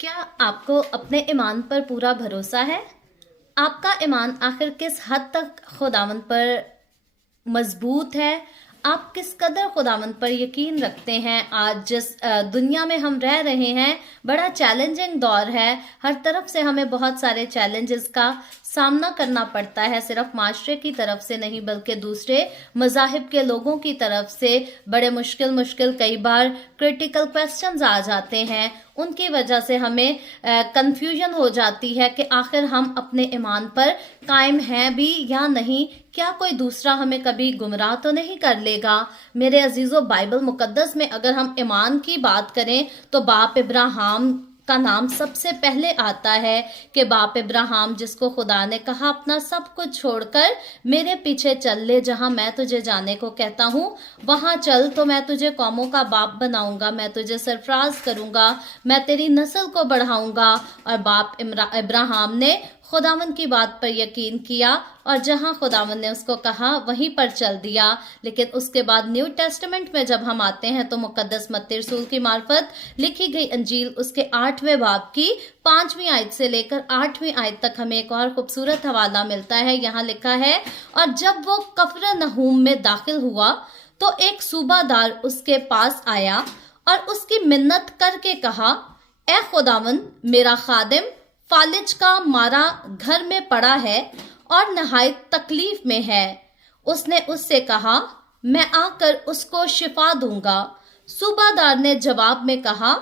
क्या आपको अपने ईमान पर पूरा भरोसा है? आपका ईमान आखिर किस हद तक खुदावंद पर मजबूत है? आप किस कदर खुदावंद पर यकीन रखते हैं? आज जिस दुनिया में हम रह रहे हैं, बड़ा चैलेंजिंग दौर है। हर तरफ से हमें बहुत सारे चैलेंजेस का सामना करना पड़ता है, सिर्फ माशरे की तरफ से नहीं बल्कि दूसरे मज़ाहिब के लोगों की तरफ से। बड़े मुश्किल कई बार क्रिटिकल क्वेश्चंस आ जाते हैं, उनकी वजह से हमें कंफ्यूजन हो जाती है कि आखिर हम अपने ईमान पर कायम हैं भी या नहीं। क्या कोई दूसरा हमें कभी गुमराह तो नहीं कर लेगा? मेरे अजीजों, बाइबल मुकद्दस में अगर हम ईमान की बात करें तो बाप इब्राहिम का नाम सबसे पहले आता है कि बाप इब्राहिम जिसको खुदा ने कहा अपना सब कुछ छोड़कर मेरे पीछे चल ले, जहां मैं तुझे जाने को कहता हूं वहां चल, तो मैं तुझे कौमों का बाप बनाऊंगा, मैं तुझे सरफराज करूंगा, मैं तेरी नस्ल को बढ़ाऊंगा। और बाप इब्राहिम ने खुदावंद की बात पर यकीन किया और जहां खुदावंद ने उसको कहा वहीं पर चल दिया। लेकिन उसके बाद न्यू टेस्टामेंट में जब हम आते हैं तो मुकद्दस मत्ती रसूल की मार्फत लिखी गई अंजील उसके 8वें बाब की 5वीं आयत से लेकर 8वीं आयत तक हमें एक और खूबसूरत हवाला मिलता है। यहाँ लिखा है, और जब वो कफरनहूम में दाखिल हुआ तो एक सूबादार उसके पास आया और उसकी मिन्नत करके कहा, ए खुदावंद, मेरा खादिम फालिज का मारा घर में पड़ा है और नहायत तकलीफ में है। उसने उससे कहा, मैं आकर उसको शिफा दूंगा। सूबादार ने जवाब में कहा,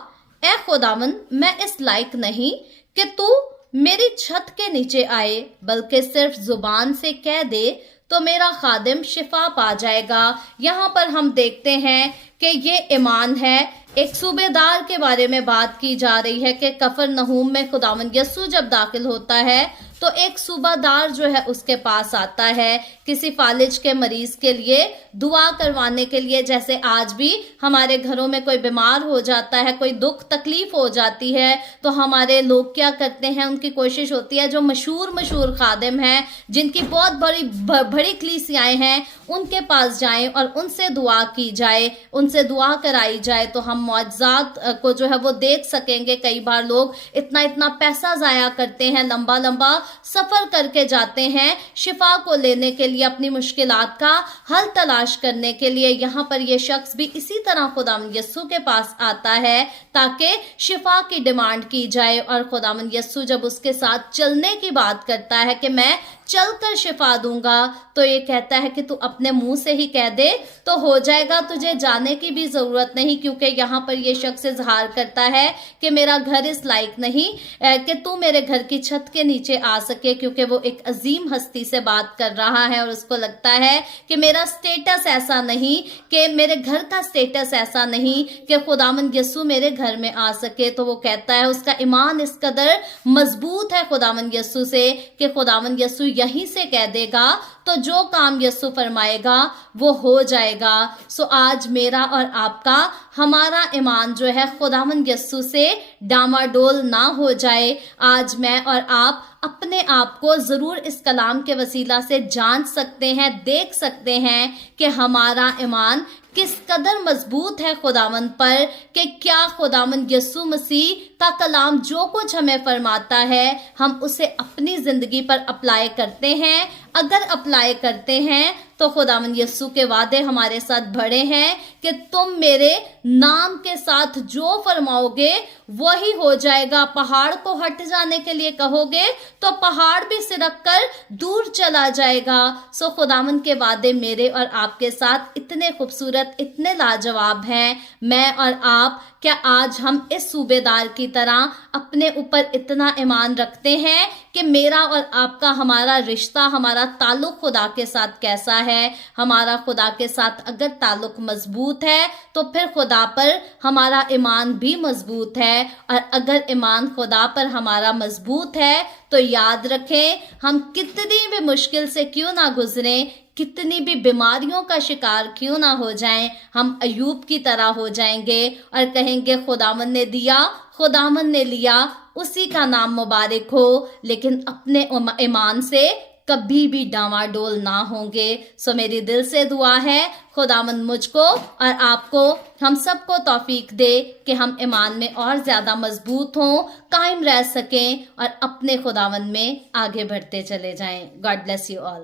ए खुदावंद, मैं इस लायक नहीं कि तू मेरी छत के नीचे आए, बल्कि सिर्फ जुबान से कह दे तो मेरा खादिम शिफा पा जाएगा। यहाँ पर हम देखते हैं कि ये ईमान है। एक सूबेदार के बारे में बात की जा रही है कि कफरनहूम में खुदावंद यस्सु जब दाखिल होता है तो एक सूबादार जो है उसके पास आता है किसी फालिज के मरीज के लिए दुआ करवाने के लिए। जैसे आज भी हमारे घरों में कोई बीमार हो जाता है, कोई दुख तकलीफ हो जाती है, तो हमारे लोग क्या करते हैं, उनकी कोशिश होती है जो मशहूर खादिम हैं, जिनकी बहुत बड़ी कलीसियाएं हैं, उनके पास जाएं और उनसे दुआ की जाए, उनसे दुआ कराई जाए तो हम मौजज़ात को जो है वो देख सकेंगे। कई बार लोग इतना पैसा ज़ाया करते हैं, लंबा सफर करके जाते हैं शिफा को लेने के लिए, अपनी मुश्किलात का हल तलाश करने के लिए। यहाँ पर यह शख्स भी इसी तरह खुदावंद यस्सु के पास आता है ताकि शिफा की डिमांड की जाए। और खुदावंद यस्सु जब उसके साथ चलने की बात करता है कि मैं चलकर शिफा दूंगा, तो ये कहता है कि तू अपने मुंह से ही कह दे तो हो जाएगा, तुझे जाने की भी जरूरत नहीं। क्योंकि यहाँ पर यह शख्स इजहार करता है कि मेरा घर इस लायक नहीं कि तू मेरे घर की छत के नीचे आ सके, क्योंकि वो एक अजीम हस्ती से बात कर रहा है और उसको लगता है कि मेरा स्टेटस ऐसा नहीं, कि मेरे घर का स्टेटस ऐसा नहीं कि खुदावंद यस्सु मेरे घर में आ सके। तो वो कहता है उसका ईमान इस कदर मजबूत है खुदावंद यस्सु से कि खुदावंद यस्सु यहीं से कह देगा तो जो काम यस्सु फरमाएगा वो हो जाएगा। सो आज मेरा और आपका हमारा ईमान जो है खुदावंद यस्सु से डामाडोल ना हो जाए। आज मैं और आप अपने आप को जरूर इस कलाम के वसीला से जांच सकते हैं, देख सकते हैं कि हमारा ईमान किस कदर मजबूत है खुदावंद पर, कि क्या खुदावंद यस्सु मसीह का कलाम जो कुछ हमें फरमाता है हम उसे अपनी जिंदगी पर अप्लाई करते हैं। अगर अप्लाई करते हैं तो खुदावंद यस्सु के वादे हमारे साथ बड़े हैं कि तुम मेरे नाम के साथ जो फरमाओगे वही हो जाएगा। पहाड़ को हट जाने के लिए कहोगे तो पहाड़ भी सिरक कर दूर चला जाएगा। सो खुदावंद के वादे मेरे और आपके साथ इतने खूबसूरत, इतने लाजवाब हैं। मैं और आप, क्या आज हम इस सूबेदार की तरह अपने ऊपर इतना ईमान रखते हैं कि मेरा और आपका हमारा रिश्ता, हमारा ताल्लुक खुदा के साथ कैसा है? हमारा खुदा के साथ अगर ताल्लुक मजबूत है तो फिर खुदा पर हमारा ईमान भी मजबूत है। और अगर ईमान खुदा पर हमारा मजबूत है तो याद रखें, हम कितनी भी मुश्किल से क्यों ना गुजरें, कितनी भी बीमारियों का शिकार क्यों ना हो जाएं, हम अयूब की तरह हो जाएंगे और कहेंगे खुदावंद ने दिया, खुदावंद ने लिया, उसी का नाम मुबारक हो। लेकिन अपने ईमान से کبھی بھی ڈاواڈول نہ ہوں گے. سو میری دل سے دعا ہے خداوند مجھ کو اور آپ کو, ہم سب کو توفیق دے کہ ہم ایمان میں اور زیادہ مضبوط ہوں, قائم رہ سکیں اور اپنے خداوند میں آگے بڑھتے چلے جائیں. God bless you all.